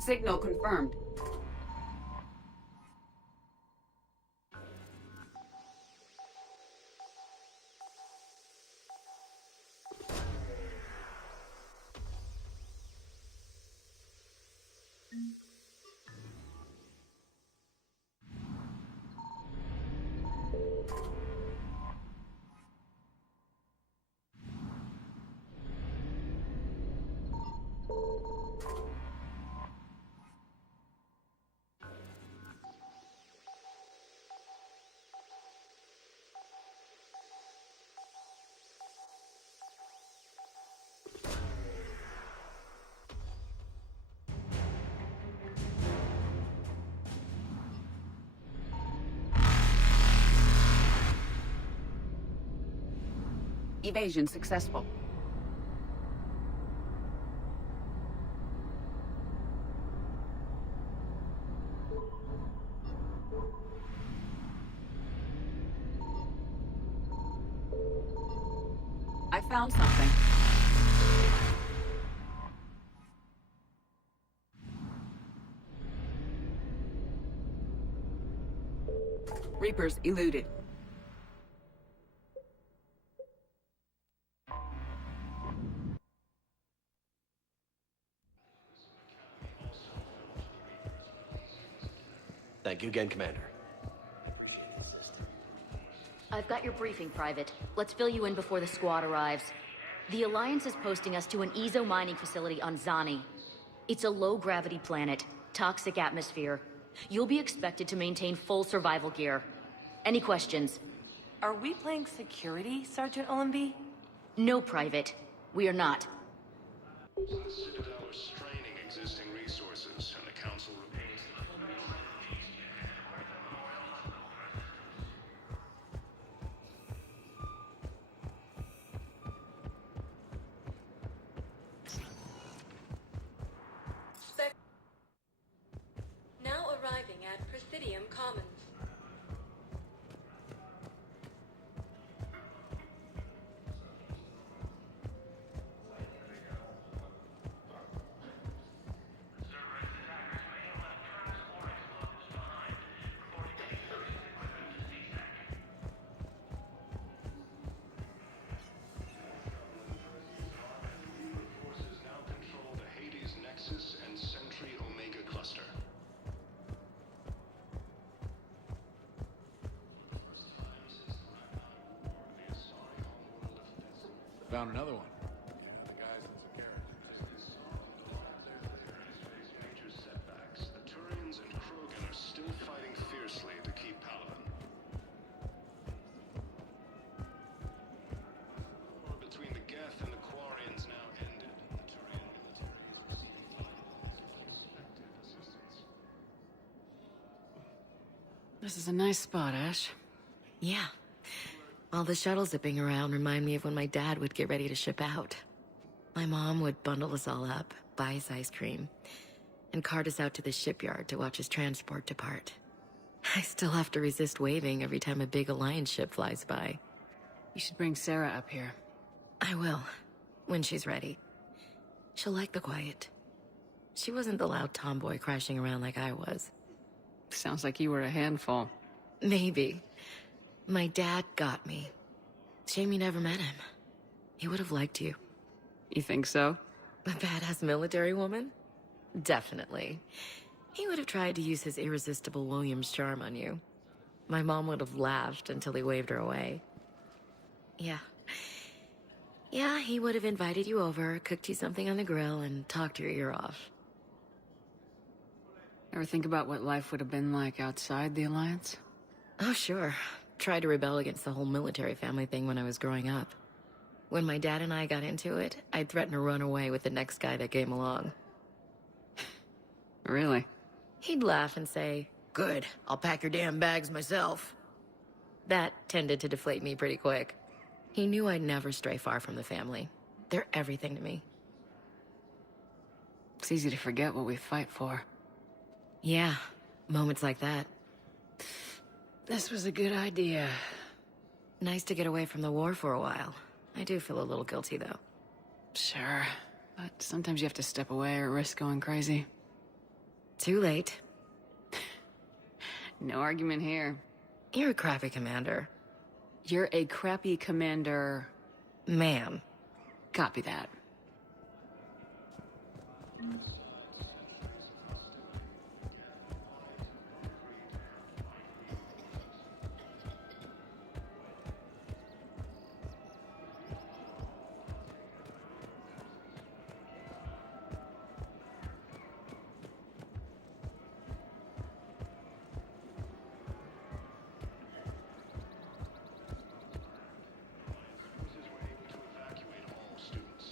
Signal confirmed. Evasion successful. I found something. Reapers eluded. Thank you again, Commander. I've got your briefing, Private. Let's fill you in before the squad arrives. The Alliance is posting us to an Ezo mining facility on Zani. It's a low-gravity planet, toxic atmosphere. You'll be expected to maintain full survival gear. Any questions? Are we playing security, Sergeant Olenby? No, Private. We are not. The Citadel are straining existing resources, and the Council reports. Now arriving at Presidium Commons. Forces now control the Hades Nexus and Sentry Omega cluster. Found another one. Major setbacks. The Turians and Krogan are still fighting fiercely to keep Paladin. War between the Geth and the Quarians now ended. The Turian military is receiving unexpected assistance. This is a nice spot, Ash. Yeah. All the shuttles zipping around remind me of when my dad would get ready to ship out. My mom would bundle us all up, buy us ice cream, and cart us out to the shipyard to watch his transport depart. I still have to resist waving every time a big Alliance ship flies by. You should bring Sarah up here. I will, when she's ready. She'll like the quiet. She wasn't the loud tomboy crashing around like I was. Sounds like you were a handful. Maybe. My dad got me. Shame you never met him. He would have liked you. You think so? A badass military woman? Definitely. He would have tried to use his irresistible Williams charm on you. My mom would have laughed until he waved her away. Yeah. Yeah, he would have invited you over, cooked you something on the grill, and talked your ear off. Ever think about what life would have been like outside the Alliance? Oh, sure. Tried to rebel against the whole military family thing when I was growing up. When my dad and I got into it, I'd threaten to run away with the next guy that came along. Really? He'd laugh and say, "Good, I'll pack your damn bags myself." That tended to deflate me pretty quick. He knew I'd never stray far from the family. They're everything to me. It's easy to forget what we fight for. Yeah, moments like that. This was a good idea. Nice to get away from the war for a while. I do feel a little guilty, though. Sure, but sometimes you have to step away or risk going crazy. Too late. No argument here. You're a crappy commander. You're a crappy commander. Ma'am. Copy that. Forces were able to evacuate all students.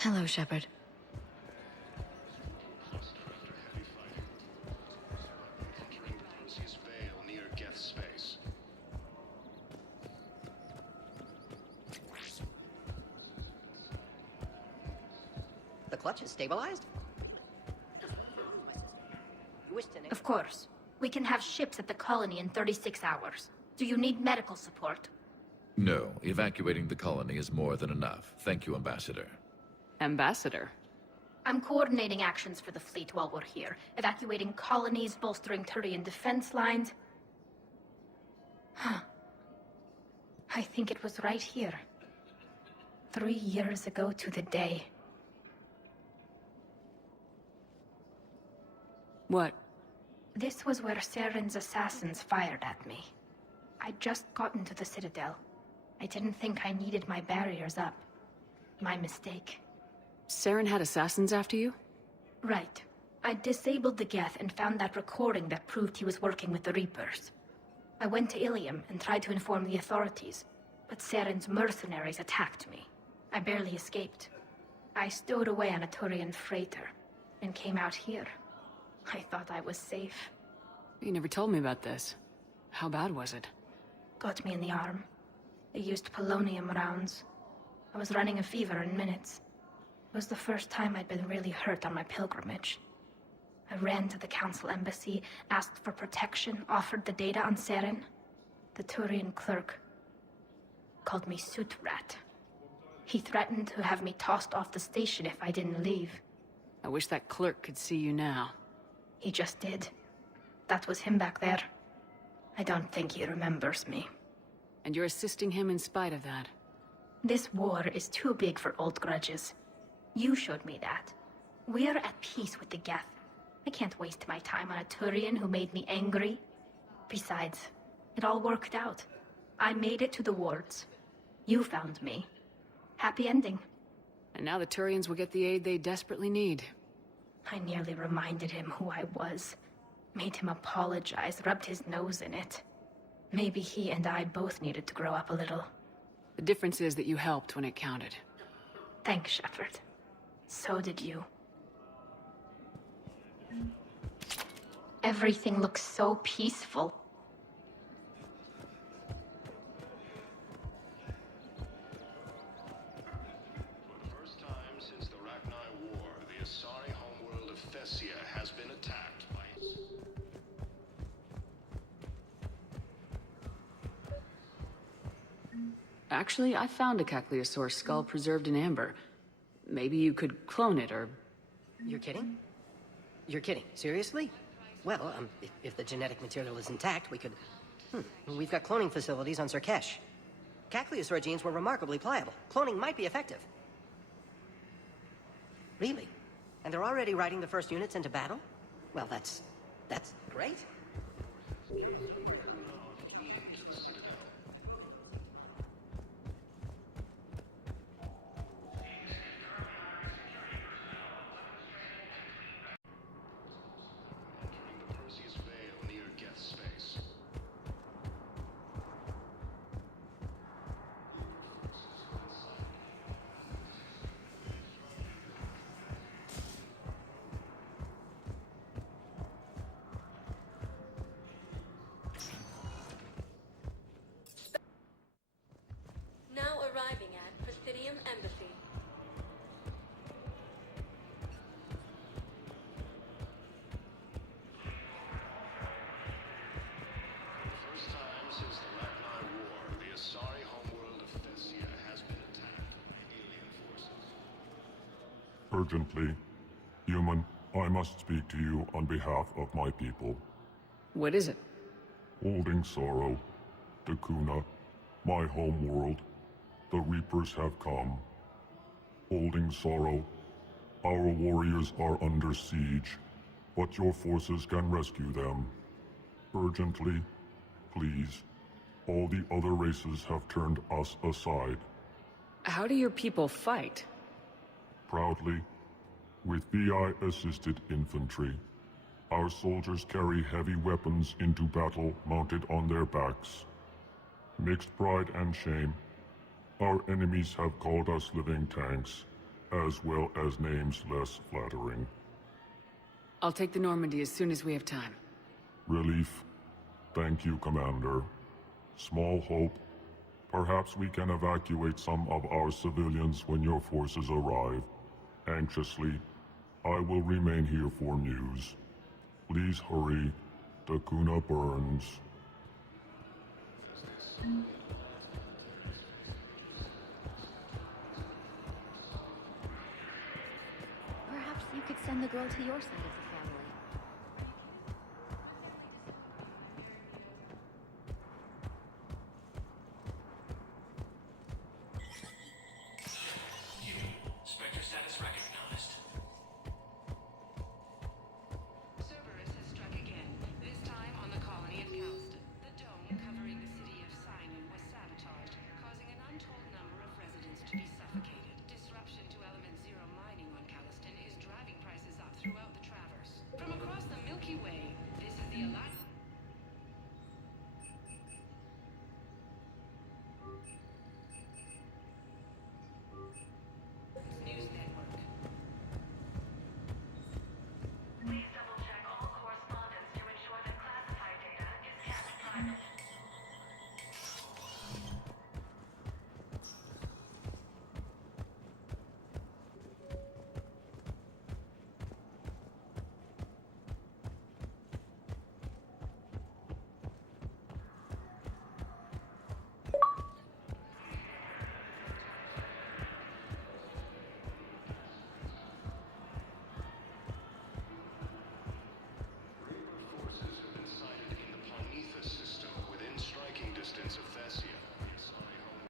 Hello, Shepard. Cluster after heavy fighting. Entering the Perseus Veil near Geth's space. The clutch is stabilized? You wish to name... Of course. We can have ships at the colony in 36 hours. Do you need medical support? No, evacuating the colony is more than enough. Thank you, Ambassador. Ambassador. I'm coordinating actions for the fleet while we're here. Evacuating colonies, bolstering Turian defense lines. Huh. I think it was right here. 3 years ago to the day. What? This was where Saren's assassins fired at me. I'd just gotten to the Citadel. I didn't think I needed my barriers up. My mistake. Saren had assassins after you? Right. I disabled the Geth and found that recording that proved he was working with the Reapers. I went to Ilium and tried to inform the authorities, but Saren's mercenaries attacked me. I barely escaped. I stowed away on a Turian freighter and came out here. I thought I was safe. You never told me about this. How bad was it? Got me in the arm. They used polonium rounds. I was running a fever in minutes. It was the first time I'd been really hurt on my pilgrimage. I ran to the Council embassy, asked for protection, offered the data on Saren. The Turian clerk called me Soot Rat. He threatened to have me tossed off the station if I didn't leave. I wish that clerk could see you now. He just did. That was him back there. I don't think he remembers me. And you're assisting him in spite of that. This war is too big for old grudges. You showed me that. We're at peace with the Geth. I can't waste my time on a Turian who made me angry. Besides, it all worked out. I made it to the wards. You found me. Happy ending. And now the Turians will get the aid they desperately need. I nearly reminded him who I was. Made him apologize, rubbed his nose in it. Maybe he and I both needed to grow up a little. The difference is that you helped when it counted. Thanks, Shepard. So did you. Everything looks so peaceful. For the first time since the Rachni War, the Asari homeworld of Thessia has been attacked by... Actually, I found a Caecilisaur skull preserved in amber. Maybe you could clone it, or... You're kidding? You're kidding. Seriously? Well, if the genetic material is intact, we could... We've got cloning facilities on Zerkesh. Caecilisaur genes were remarkably pliable. Cloning might be effective. Really? And they're already riding the first units into battle? Well, that's great. fleeing to the Citadel. Entering the Perseus Veil near Geth's space. Now arriving at Presidium Embassy. For the first time since the Rachni War, the Asari homeworld of Thessia has been attacked by alien forces. urgently. Human, I must speak to you on behalf of my people. What is it? Holding sorrow. Dakuna, my home world. The Reapers have come. Holding sorrow. Our warriors are under siege, but your forces can rescue them. Urgently, please. All the other races have turned us aside. How do your people fight? Proudly, with VI-assisted infantry. Our soldiers carry heavy weapons into battle mounted on their backs. Mixed pride and shame, our enemies have called us living tanks, as well as names less flattering. I'll take the Normandy as soon as we have time. Relief. Thank you, Commander. Small hope. Perhaps we can evacuate some of our civilians when your forces arrive. Anxiously, I will remain here for news. Please hurry. Dakuna burns. Perhaps you could send the girl to your side of the family. Spectre status recognized. Cerberus has struck again, this time on the colony of Calston. The dome covering the city of Sinai was sabotaged, causing an untold number of residents to be suffocated. Disruption to Element Zero mining on Calston is driving prices up throughout the Traverse. From across the Milky Way, this is the Alliance. News Network. Please double check all correspondence to ensure that classified data is kept private.